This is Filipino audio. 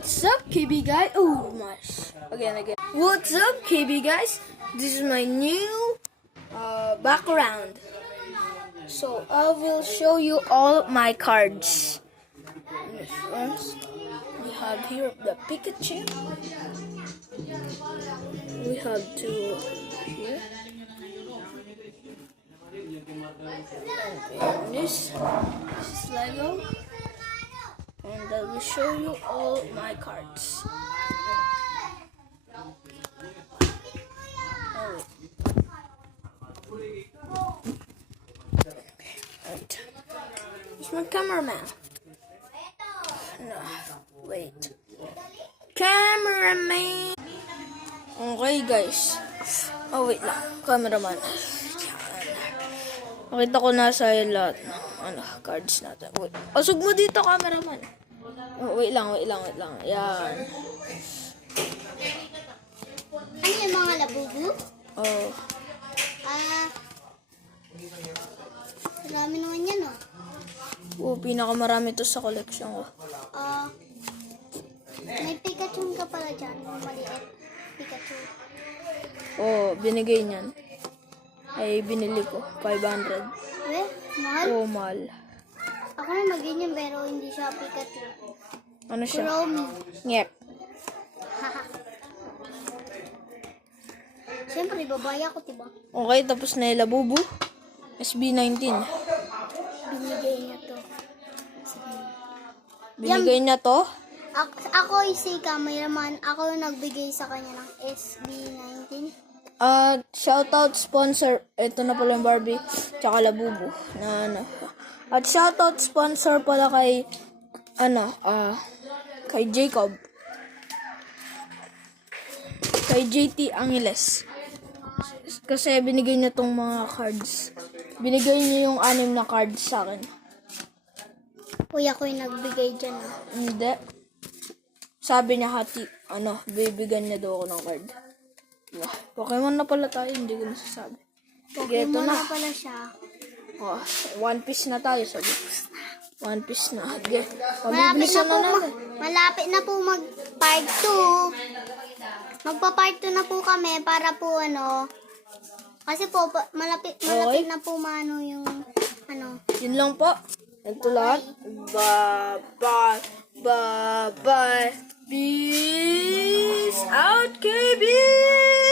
What's up, KB guys? Oh my! Again. What's up, KB guys? This is my new background. So I will show you all my cards. First, we have here the Pikachu. We have two here. And this is Lego. And I will show you all my cards. Right. Here's my cameraman. No, wait. Cameraman! Okay guys. Oh wait lang. Cameraman. Nakita ko nasa lahat ng cards natin. Wait. Asog mo dito, cameraman. Oh, wait lang. Yan. Ano yung mga labubu? Oh. Marami naman yan, oh. Oh, pinakamarami to sa collection ko. May Pikachu ka pala dyan. Maliit. Pikachu. Oh, binigay niyan. Ay, binili ko. 500. Eh, mahal? Oh, mahal. Ako na mag-ganyan pero hindi siya Pikachu. Ano siya? Kuromi. Ngek. Haha. Siyempre, babae ako, diba? Okay, tapos na yung Labubu. SB19. Binigay niya to. Binigay niya to? Ako si cameraman. Ako yung nagbigay sa kanya ng SB19. Shoutout sponsor. Ito na pala yung Barbie. Tsaka Labubu. At shoutout sponsor pala kay kay Jacob. Kay JT Angeles. Kasi binigay niya tong mga cards. Binigay niya yung 6 na cards sa akin. Uy, ako yung nagbigay dyan, ah. Hindi. Sabi niya bibigyan niya daw ako ng card. Pokemon na pala tayo, hindi ko nasasabi. Sige, ito Pokemon na. na pala siya. Oh, One Piece na tayo, sabi. One Piece na. Sige, Malapit na po mag part 2. Magpa-part 2 na po kami para po kasi po malapit Okay. na po yung Yun lang po. Ito lahat. Bye. Peace out, KB!